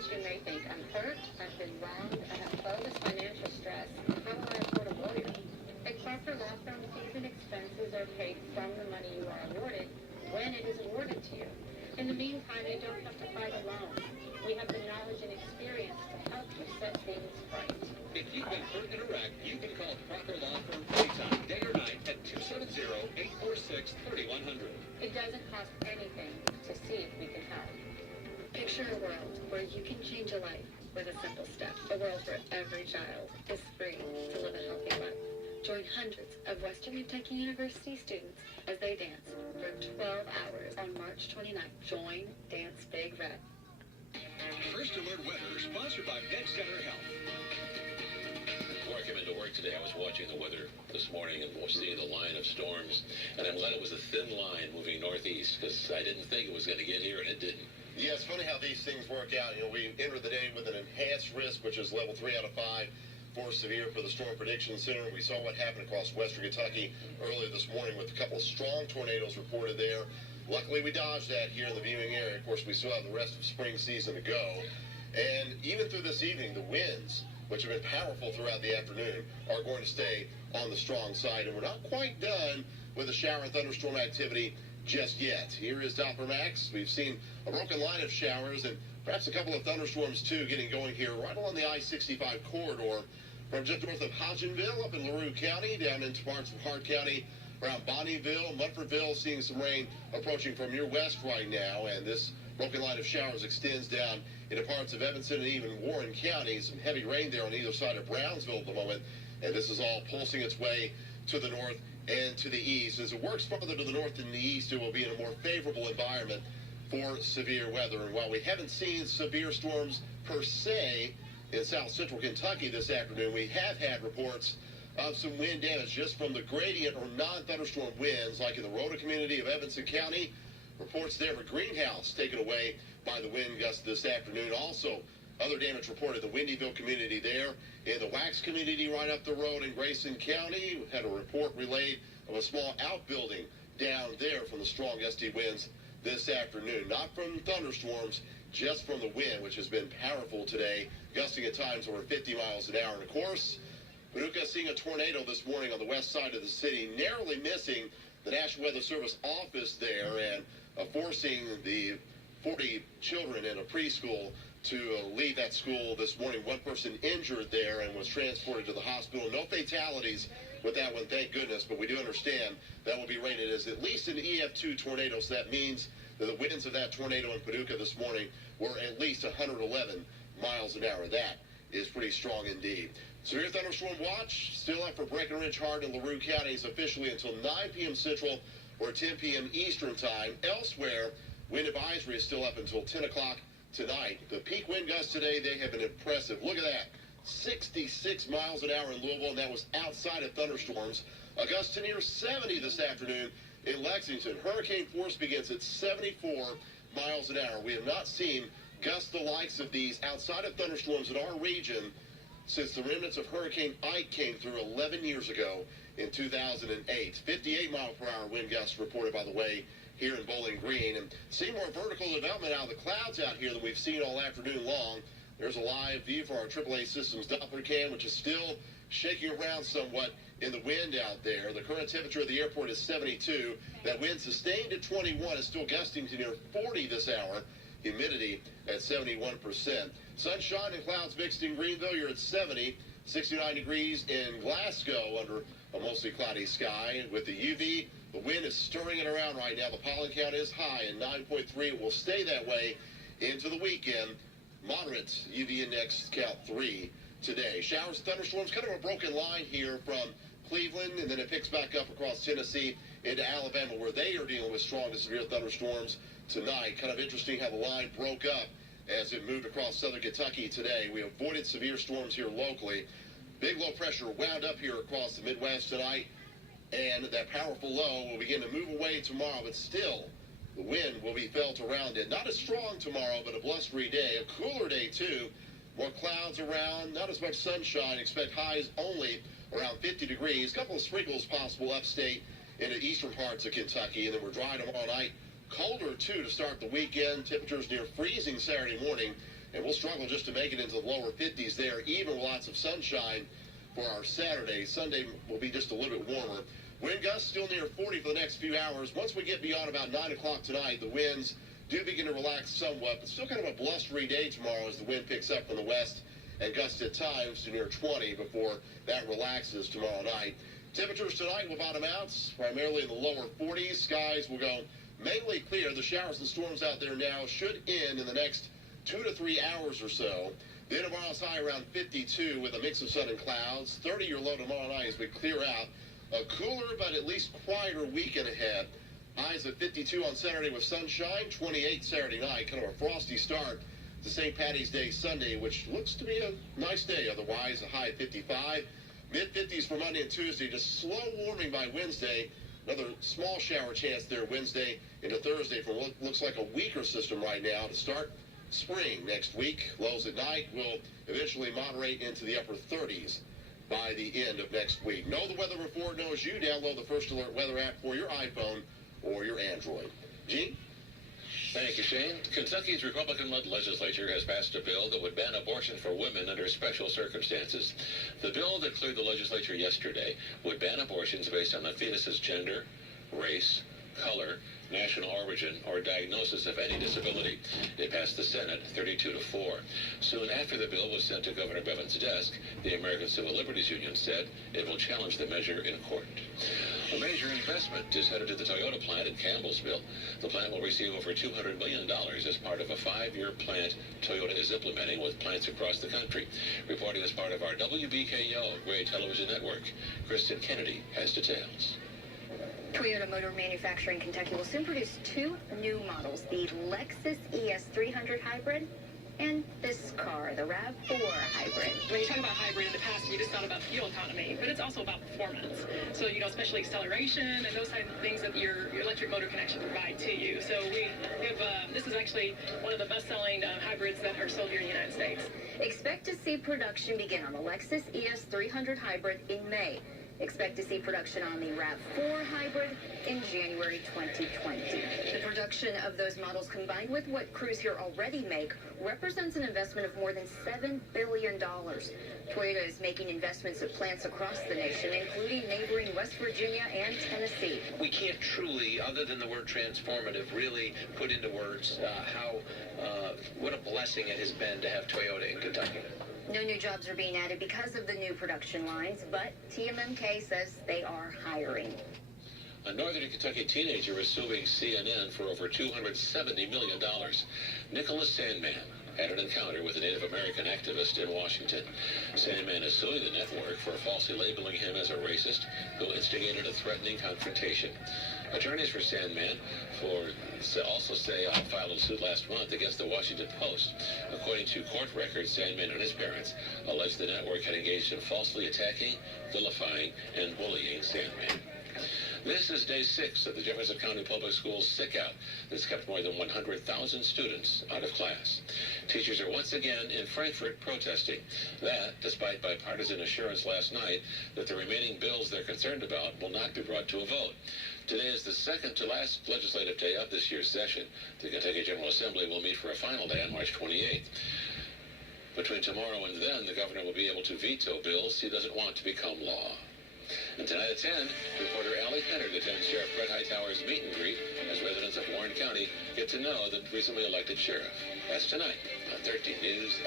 moments you may think, I'm hurt, I've been wronged, I have bogus financial stress, how will I afford a lawyer? At Clark Law Firm, fees and expenses are paid from the money you are awarded when it is awarded to you. In the meantime, you don't have to fight alone. We have the knowledge and experience to help you set things right. If you've been hurt in a wreck, you can call Parker Law Firm anytime, day or night, at 270-846-3100. It doesn't cost anything to see if we can help. Picture a world where you can change a life with a simple step. A world where every child is free to live a healthy life. Join hundreds of Western Kentucky University students as they dance for 12 hours on March 29th. Join Dance Big Red. First Alert Weather, sponsored by Med Center Health. Before I came into work today, I was watching the weather this morning and seeing the line of storms, and I'm glad it was a thin line moving northeast, because I didn't think it was going to get here, and it didn't. Yeah, it's funny how these things work out. You know, we entered the day with an enhanced risk, which is level 3 out of 5 for severe for the Storm Prediction Center. We saw what happened across western Kentucky earlier this morning with a couple of strong tornadoes reported there. Luckily, we dodged that here in the viewing area. Of course, we still have the rest of spring season to go. And even through this evening, the winds, which have been powerful throughout the afternoon, are going to stay on the strong side. And we're not quite done with the shower and thunderstorm activity just yet. Here is Doppler Max. We've seen a broken line of showers and perhaps a couple of thunderstorms, too, getting going here right along the I-65 corridor from just north of Hodgenville up in LaRue County down into parts of Hart County, around Bonnieville, Munfordville, seeing some rain approaching from your west right now. And this broken line of showers extends down into parts of Evanston and even Warren County. Some heavy rain there on either side of Brownsville at the moment. And this is all pulsing its way to the north and to the east. As it works farther to the north and the east, it will be in a more favorable environment for severe weather. And while we haven't seen severe storms per se in south central Kentucky this afternoon, we have had reports of some wind damage just from the gradient or non-thunderstorm winds, like in the Rhoda community of Evanston County. Reports there of a greenhouse taken away by the wind gust this afternoon. Also, other damage reported in the Windieville community there. In the Wax community right up the road in Grayson County, we had a report relayed of a small outbuilding down there from the strong gusty winds this afternoon. Not from thunderstorms, just from the wind, which has been powerful today, gusting at times over 50 miles an hour. And of course, Paducah seeing a tornado this morning on the west side of the city, narrowly missing the National Weather Service office there and forcing the 40 children in a preschool to leave that school this morning. One person injured there and was transported to the hospital. No fatalities with that one, thank goodness, but we do understand that will be rated as at least an EF2 tornado, so that means that the winds of that tornado in Paducah this morning were at least 111 miles an hour. That is pretty strong indeed. Severe thunderstorm watch still up for Breckenridge, Hart, and LaRue counties officially until 9 p.m. Central or 10 p.m. Eastern time. Elsewhere, wind advisory is still up until 10 o'clock tonight. The peak wind gusts today, they have been impressive. Look at that. 66 miles an hour in Louisville, and that was outside of thunderstorms. A gust to near 70 this afternoon in Lexington. Hurricane force begins at 74 miles an hour. We have not seen gusts the likes of these outside of thunderstorms in our region since the remnants of Hurricane Ike came through 11 years ago in 2008. 58-mile-per-hour wind gusts reported, by the way, here in Bowling Green. And seeing more vertical development out of the clouds out here than we've seen all afternoon long. There's a live view for our AAA Systems Doppler cam, which is still shaking around somewhat in the wind out there. The current temperature of the airport is 72. That wind sustained at 21 is still gusting to near 40 this hour. Humidity at 71%. Sunshine and clouds mixed in Greenville, you're at 70. 69 degrees in Glasgow under a mostly cloudy sky. With the UV, the wind is stirring it around right now. The pollen count is high at 9.3. It will stay that way into the weekend. Moderate UV index count 3 today. Showers and thunderstorms, kind of a broken line here from Cleveland, and then it picks back up across Tennessee into Alabama, where they are dealing with strong to severe thunderstorms tonight. Kind of interesting how the line broke up as it moved across southern Kentucky today. We avoided severe storms here locally. Big low pressure wound up here across the Midwest tonight, and that powerful low will begin to move away tomorrow, but still the wind will be felt around it. Not as strong tomorrow, but a blustery day. A cooler day, too. More clouds around, not as much sunshine. Expect highs only around 50 degrees. A couple of sprinkles possible upstate into eastern parts of Kentucky. And then we're dry tomorrow night. Colder, too, to start the weekend. Temperatures near freezing Saturday morning. and we'll struggle just to make it into the lower 50s there, even with lots of sunshine for our Saturday. Sunday will be just a little bit warmer. Wind gusts still near 40 for the next few hours. Once we get beyond about 9 o'clock tonight, the winds do begin to relax somewhat, but still kind of a blustery day tomorrow as the wind picks up from the west and gusts at times to near 20 before that relaxes tomorrow night. Temperatures tonight will bottom out primarily in the lower 40s. Skies will go mainly clear. The showers and storms out there now should end in the next 2 to 3 hours or so. Then tomorrow's high around 52 with a mix of sun and clouds. 30 your low tomorrow night as we clear out. A cooler but at least quieter weekend ahead. Highs at 52 on Saturday with sunshine. 28 Saturday night. Kind of a frosty start to St. Patty's Day Sunday, which looks to be a nice day. Otherwise, a high at 55. Mid-50s for Monday and Tuesday. Just slow warming by Wednesday. Another small shower chance there Wednesday into Thursday for what looks like a weaker system right now to start spring next week. Lows at night will eventually moderate into the upper 30s by the end of next week. Know the weather before it knows you. Download the First Alert weather app for your iPhone or your Android. Gene? Thank you, Shane. Kentucky's Republican-led legislature has passed a bill that would ban abortion for women under special circumstances. The bill that cleared the legislature yesterday would ban abortions based on the fetus's gender, race, color, national origin, or diagnosis of any disability. It passed the Senate 32-4. Soon after the bill was sent to Governor Bevin's desk, the American Civil Liberties Union said it will challenge the measure in court. A major investment is headed to the Toyota plant in Campbellsville. The plant will receive over $200 million as part of a 5-year plan Toyota is implementing with plants across the country. Reporting as part of our WBKO Gray Television Network, Kristen Kennedy has details. Toyota Motor Manufacturing Kentucky will soon produce 2 new models, the Lexus ES300 Hybrid and this car, the RAV4 Hybrid. When you talk about hybrid in the past, you just thought about fuel economy, but it's also about performance. So, especially acceleration and those type of things that your electric motor can actually provide to you. So we have, this is actually one of the best-selling hybrids that are sold here in the United States. Expect to see production begin on the Lexus ES300 Hybrid in May. Expect to see production on the RAV4 Hybrid in January 2020. The production of those models, combined with what crews here already make, represents an investment of more than $7 billion. Toyota is making investments at plants across the nation, including neighboring West Virginia and Tennessee. We can't truly, other than the word transformative, really put into words what a blessing it has been to have Toyota in Kentucky. No new jobs are being added because of the new production lines, but TMMK says they are hiring. A northern Kentucky teenager is suing CNN for over $270 million. Nicholas Sandman had an encounter with a Native American activist in Washington. Sandman is suing the network for falsely labeling him as a racist who instigated a threatening confrontation. Attorneys for Sandman also say filed a suit last month against the Washington Post. According to court records, Sandman and his parents alleged the network had engaged in falsely attacking, vilifying, and bullying Sandman. This is day 6 of the Jefferson County Public Schools sick-out that's kept more than 100,000 students out of class. Teachers are once again in Frankfort protesting. That, despite bipartisan assurance last night that the remaining bills they're concerned about will not be brought to a vote. Today is the second to last legislative day of this year's session. The Kentucky General Assembly will meet for a final day on March 28th. Between tomorrow and then, the governor will be able to veto bills he doesn't want to become law. And tonight at 10, reporter Allie Kennard attends Sheriff Brett Hightower's meet and greet as residents of Warren County get to know the recently elected sheriff. That's tonight on 13 News.